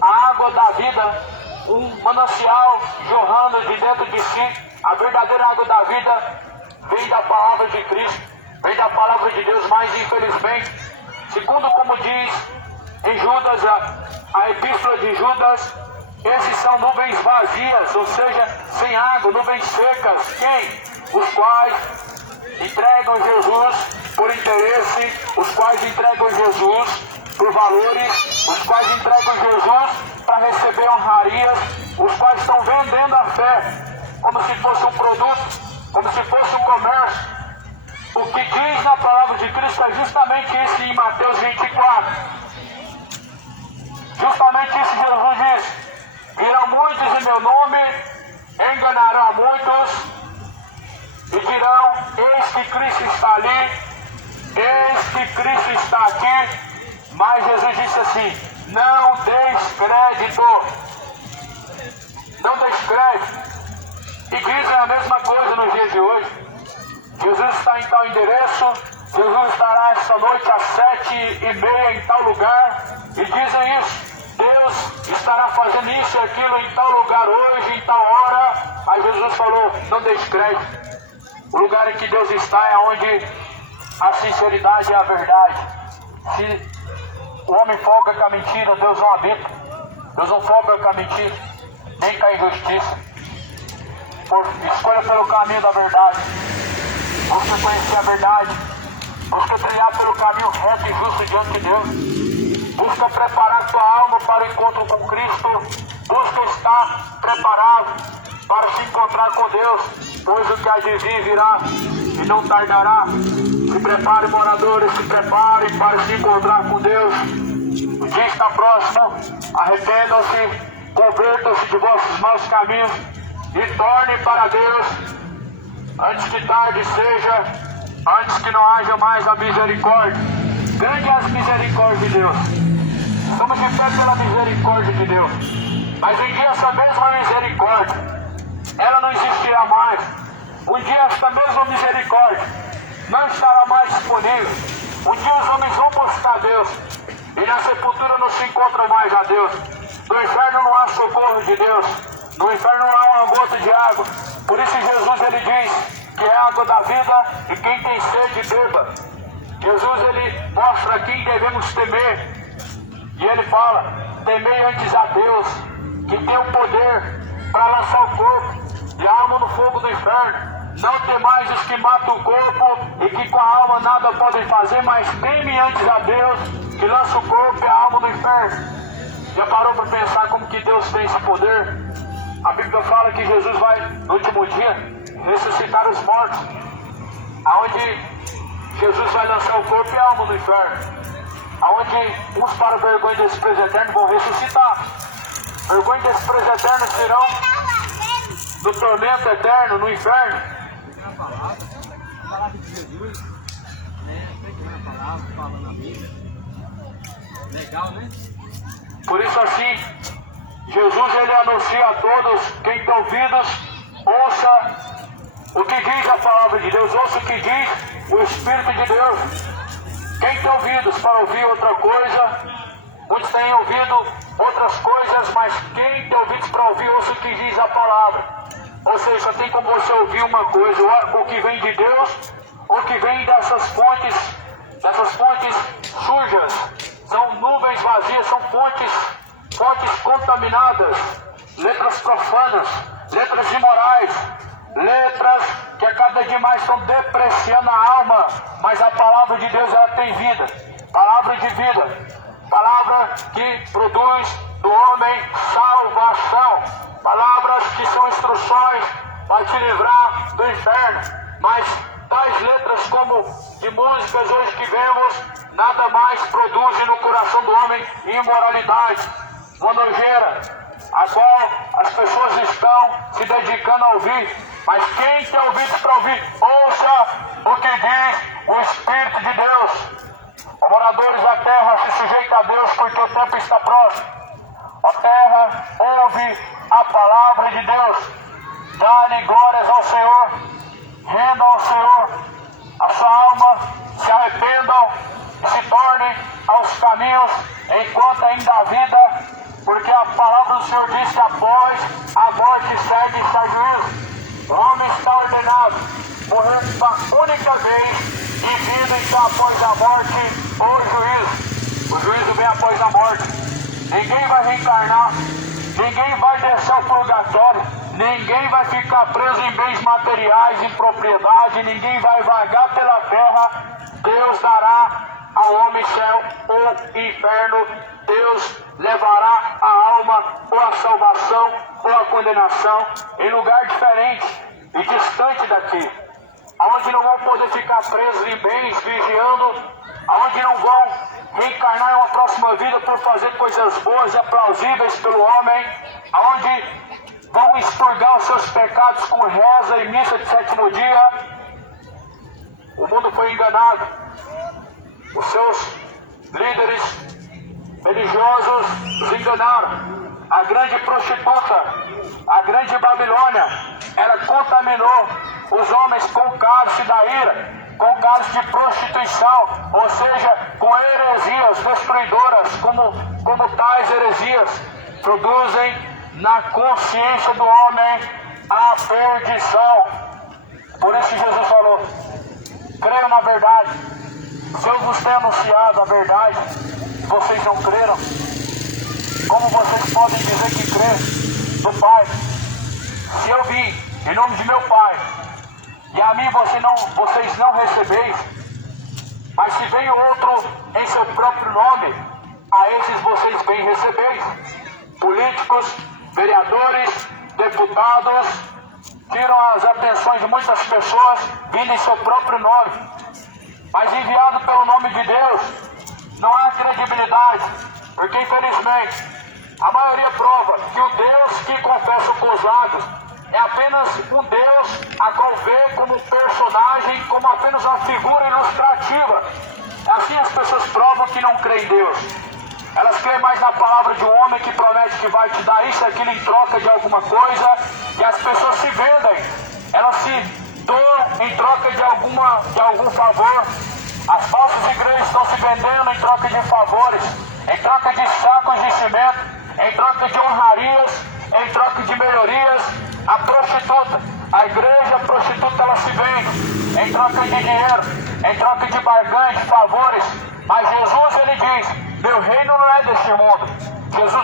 a água da vida, um manancial jorrando de dentro de si. A verdadeira água da vida vem da palavra de Cristo, vem da palavra de Deus, mas infelizmente, segundo como diz em Judas, a epístola de Judas, esses são nuvens vazias, ou seja, sem água, nuvens secas. Quem? Os quais entregam Jesus por interesse, os quais entregam Jesus por valores, os quais entregam Jesus para receber honrarias, os quais estão vendendo a fé como se fosse um produto, como se fosse um comércio. O que diz na palavra de Cristo é justamente isso em Mateus 24. Justamente isso Jesus diz: virão muitos em meu nome, enganarão a muitos, e dirão: eis que Cristo está ali, eis que Cristo está aqui. Mas Jesus disse assim: não deis crédito, não deis crédito. E dizem a mesma coisa nos dias de hoje. Jesus está em tal endereço, Jesus estará esta noite às 7h30 em tal lugar, e dizem isso: Deus estará fazendo isso e aquilo em tal lugar hoje, em tal hora. Mas Jesus falou: não deis crédito. O lugar em que Deus está é onde a sinceridade e a verdade. Se o homem folga com a mentira, Deus não habita. Deus não folga com a mentira, nem com a injustiça. Escolha pelo caminho da verdade. Busca conhecer a verdade. Busca trilhar pelo caminho reto e justo diante de Deus. Busca preparar tua alma para o encontro com Cristo. Busca estar preparado para se encontrar com Deus, pois o que há de vir virá e não tardará. Se preparem, moradores, se preparem para se encontrar com Deus. O dia está próximo. Arrependam-se, convertam-se de vossos maus caminhos e tornem para Deus, antes que tarde seja, antes que não haja mais a misericórdia. Grande é as misericórdias de Deus. Estamos de pé pela misericórdia de Deus. Mas um dia essa mesma misericórdia, ela não existirá mais. Um dia esta mesma misericórdia não estará mais disponível. Um dia os homens vão buscar Deus, e na sepultura não se encontram mais a Deus. No inferno não há socorro de Deus. No inferno não há uma gota de água. Por isso Jesus ele diz que é a água da vida, e quem tem sede beba. Jesus ele mostra a quem devemos temer. E ele fala: temei antes a Deus, que tem o poder para lançar o corpo e a alma no fogo do inferno. Não temais os que matam o corpo e que com a alma nada podem fazer, mas teme antes a Deus, que lança o corpo e a alma no inferno. Já parou para pensar como que Deus tem esse poder? A Bíblia fala que Jesus vai, no último dia, ressuscitar os mortos, aonde Jesus vai lançar o corpo e a alma no inferno, aonde uns para vergonha e desprezo eterno vão ressuscitar. Vergonha e desprezo eterno serão no tormento eterno, no inferno. A palavra de Jesus, né? Pegando a palavra, falando a Bíblia. Legal, né? Por isso assim, Jesus ele anuncia a todos: quem tem ouvidos, ouça o que diz a palavra de Deus, ouça o que diz o Espírito de Deus. Quem tem ouvidos para ouvir outra coisa, muitos têm ouvido outras coisas, mas quem tem ouvidos para ouvir, ouça o que diz a palavra. Ou seja, só tem como você ouvir uma coisa: o que vem de Deus, ou o que vem dessas fontes sujas. São nuvens vazias, são fontes contaminadas, letras profanas, letras imorais, letras que a cada dia mais estão depreciando a alma. Mas a palavra de Deus, ela tem vida, palavra de vida, palavra que produz do homem salvação, palavras que são instruções para te livrar do inferno. Mas tais letras como de músicas hoje que vemos, nada mais produzem no coração do homem imoralidade, uma nojeira, a qual as pessoas estão se dedicando a ouvir. Mas quem tem ouvidos para ouvir, ouça o que diz o Espírito de Deus. Os moradores da terra, se sujeitem a Deus, porque o tempo está próximo. A terra ouve a palavra de Deus. Dá-lhe glórias ao Senhor, rendam ao Senhor a sua alma, se arrependam e se tornem aos caminhos enquanto ainda há vida, porque a palavra do Senhor diz que após a morte segue juízo. O homem está ordenado morrer uma única vez e vida então após a morte o juízo. O juízo vem após a morte. Ninguém vai reencarnar, ninguém vai descer ao purgatório, ninguém vai ficar preso em bens materiais, em propriedade, ninguém vai vagar pela terra. Deus dará ao homem céu ou inferno. Deus levará a alma ou a salvação ou a condenação em lugar diferente e distante daqui, onde não vão poder ficar presos em bens, vigiando, onde não vão reencarnar em uma próxima vida por fazer coisas boas e aplausíveis pelo homem, onde vão expurgar os seus pecados com reza e missa de sétimo dia. O mundo foi enganado. Os seus líderes religiosos os enganaram. A grande prostituta, a grande Babilônia, ela contaminou os homens com o cálice da ira, com o cálice de prostituição, ou seja, com heresias destruidoras, como tais heresias produzem na consciência do homem a perdição. Por isso Jesus falou: creiam na verdade. Se eu vos tenho anunciado a verdade, vocês não creram. Como vocês podem dizer que crê no Pai? Se eu vim em nome de meu Pai, e a mim vocês não recebeis, mas se veio outro em seu próprio nome, a esses vocês bem recebeis. Políticos, vereadores, deputados, tiram as atenções de muitas pessoas vindo em seu próprio nome. Mas enviado pelo nome de Deus, não há credibilidade, porque infelizmente a maioria prova que o Deus que confessa com os lábios é apenas um Deus a qual vê como personagem, como apenas uma figura ilustrativa. Assim as pessoas provam que não creem em Deus. Elas creem mais na palavra de um homem que promete que vai te dar isso e aquilo em troca de alguma coisa, e as pessoas se vendem, elas se doam em troca de algum favor. As falsas igrejas estão se vendendo em troca de favores, em troca de sacos de cimento, em troca de honrarias, em troca de melhorias. A prostituta, a igreja prostituta, ela se vende em troca de dinheiro, em troca de barganha, de favores. Mas Jesus, ele diz: meu reino não é deste mundo. Jesus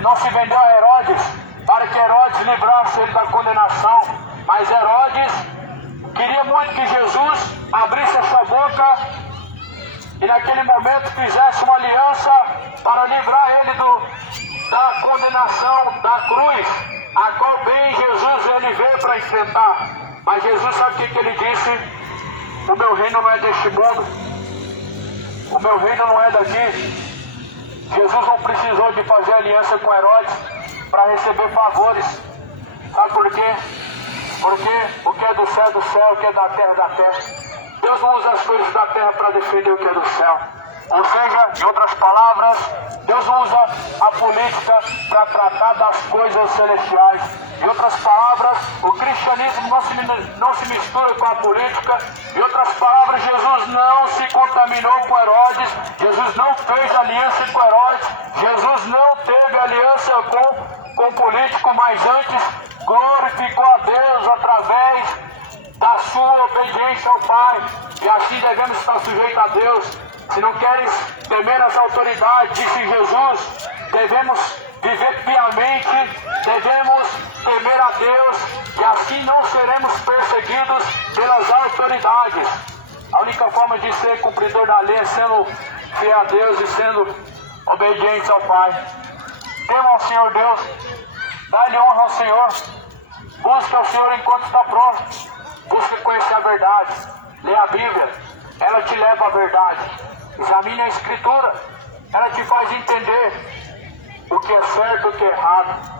não se vendeu a Herodes para que Herodes livrasse ele da condenação, mas Herodes queria muito que Jesus abrisse a sua boca e naquele momento fizesse uma aliança para livrar ele da condenação da cruz, a qual bem Jesus ele veio para enfrentar. Mas Jesus, sabe o que ele disse? O meu reino não é deste mundo, o meu reino não é daqui. Jesus não precisou de fazer aliança com Herodes para receber favores. Sabe por quê? Porque o que é do céu, o que é da terra, da terra. Deus não usa as coisas da terra para defender o que é do céu. Ou seja, em outras palavras, Deus não usa a política para tratar das coisas celestiais. Em outras palavras, o cristianismo não se mistura com a política. Em outras palavras, Jesus não se contaminou com Herodes. Jesus não fez aliança com Herodes. Jesus não teve aliança com o político, mas antes glorificou a Deus através da sua obediência ao Pai. E assim devemos estar sujeitos a Deus. Se não queres temer as autoridades, disse Jesus, devemos viver piamente, devemos temer a Deus, e assim não seremos perseguidos pelas autoridades. A única forma de ser cumpridor da lei é sendo fiel a Deus e sendo obediente ao Pai. Tema ao Senhor Deus, dá-lhe honra ao Senhor, busca ao Senhor enquanto está pronto, busca conhecer a verdade, lê a Bíblia, ela te leva à verdade. Examine a Escritura, ela te faz entender o que é certo e o que é errado.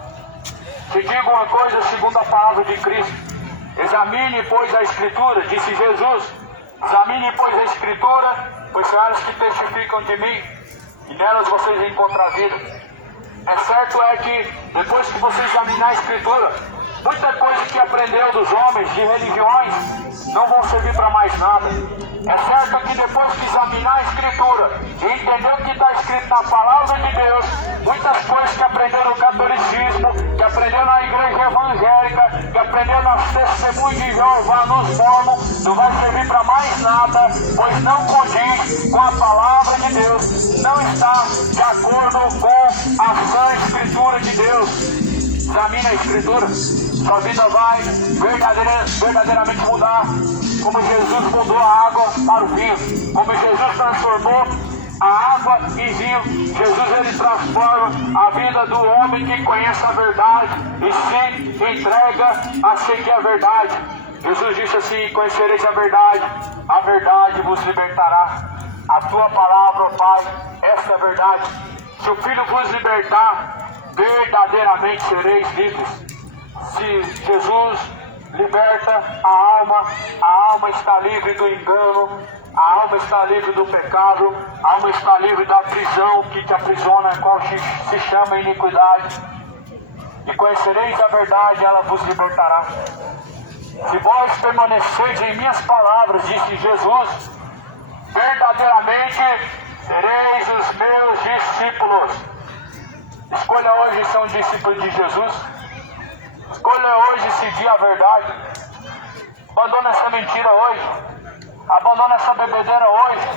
Te digo uma coisa segundo a palavra de Cristo: examine, pois, a Escritura, disse Jesus. Examine, pois, a Escritura, pois são elas que testificam de mim, e nelas vocês encontram a vida. É certo é que depois que você examinar a Escritura, muita coisa que aprendeu dos homens, de religiões, não vão servir para mais nada. É certo que depois que examinar a Escritura e entender o que está escrito na Palavra de Deus, muitas coisas que aprendeu no catolicismo, que aprendeu na igreja evangélica, que aprendeu nas testemunhas de Jeová, nos mormons, não vai servir para mais nada, pois não condiz com a Palavra de Deus, não está de acordo com a sã Escritura de Deus. Examine a Escritura, sua vida vai verdadeiramente mudar, como Jesus mudou a água para o vinho, como Jesus transformou a água em vinho. Jesus, ele transforma a vida do homem que conhece a verdade e se entrega a seguir a verdade. Jesus disse assim: conhecereis a verdade vos libertará. A tua palavra, ó Pai, esta é a verdade. Se o Filho vos libertar, verdadeiramente sereis livres. Se Jesus liberta a alma está livre do engano, a alma está livre do pecado, a alma está livre da prisão que te aprisiona, a qual se chama iniquidade. E conhecereis a verdade, ela vos libertará. Se vós permanecerdes em minhas palavras, disse Jesus, verdadeiramente sereis os meus discípulos. Escolha hoje ser um discípulo de Jesus. Escolha hoje seguir a verdade. Abandona essa mentira hoje. Abandona essa bebedeira hoje.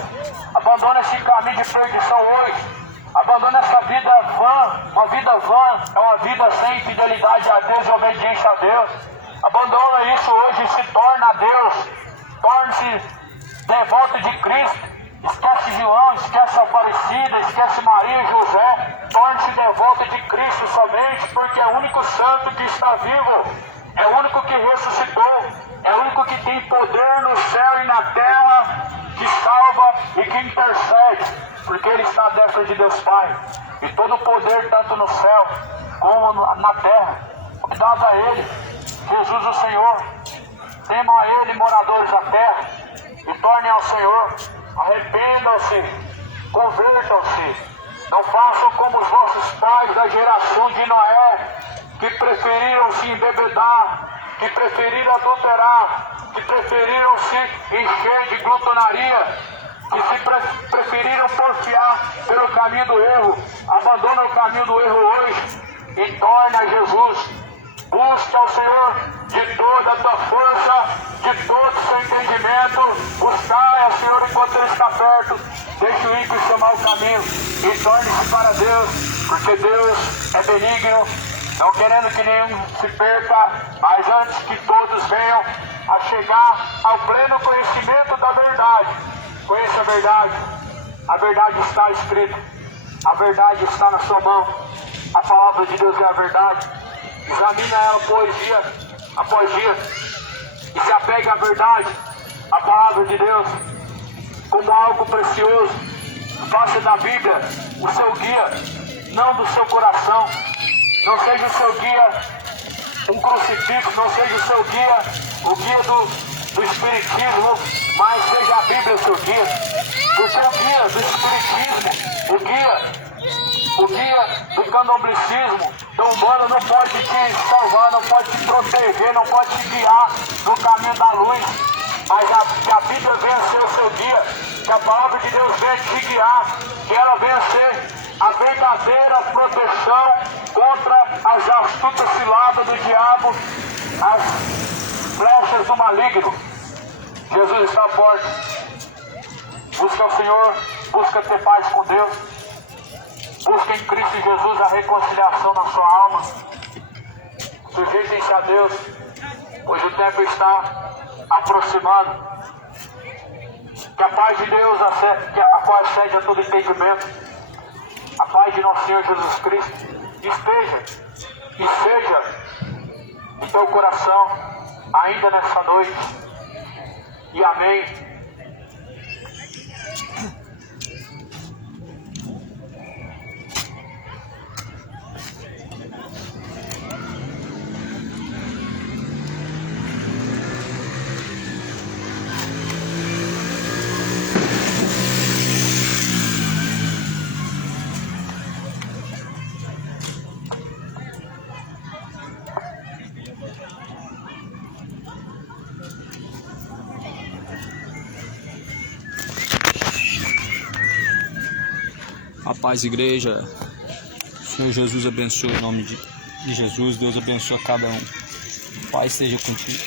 Abandona esse caminho de perdição hoje. Abandona essa vida vã. Uma vida vã é uma vida sem fidelidade a Deus e obediência a Deus. Abandona isso hoje e se torna a Deus. Torne-se devoto de Cristo. Esquece João, esquece a Aparecida, esquece Maria e José. Torne-se devoto de Cristo somente, porque é o único santo que está vivo. É o único que ressuscitou. É o único que tem poder no céu e na terra, que salva e que intercede, porque Ele está à destra de Deus Pai. E todo o poder, tanto no céu como na terra, foi dado a Ele. Jesus o Senhor. Temam a Ele, moradores da terra, e tornem ao Senhor. Arrependam-se, convertam-se, não façam como os vossos pais da geração de Noé, que preferiram se embebedar, que preferiram adulterar, que preferiram se encher de glutonaria, que se preferiram porfiar pelo caminho do erro. Abandona o caminho do erro hoje e torna a Jesus. Busque ao Senhor de toda a tua força, de todo o seu entendimento. Buscai ao Senhor enquanto Ele está perto. Deixe o ímpio chamar o caminho e torne-se para Deus, porque Deus é benigno, não querendo que nenhum se perca, mas antes que todos venham a chegar ao pleno conhecimento da verdade. Conheça a verdade. A verdade está escrita. A verdade está na sua mão. A palavra de Deus é a verdade. Examine ela poesia após dia e se apegue à verdade, à palavra de Deus, como algo precioso. Faça da Bíblia o seu guia, não do seu coração. Não seja o seu guia um crucifixo, não seja o seu guia o guia do Espiritismo, mas seja a Bíblia o seu guia. Porque o guia do Espiritismo, o guia do candomblicismo, do umbanda, não pode te salvar, não pode te proteger, não pode te guiar no caminho da luz. Mas que a Bíblia venha a ser o seu guia, que a palavra de Deus venha te guiar, que ela venha a ser a verdadeira proteção contra as astutas ciladas do diabo, as flechas do maligno. Jesus está à porta. Busca o Senhor, busca ter paz com Deus. Busque em Cristo Jesus a reconciliação na sua alma. Sujeitem-se a Deus, pois o tempo está aproximando. Que a paz de Deus, a qual excede a todo entendimento, a paz de nosso Senhor Jesus Cristo, esteja e seja em teu coração ainda nessa noite. E amém. A paz, igreja. Senhor Jesus abençoe em nome de Jesus. Deus abençoe cada um. Pai esteja contigo.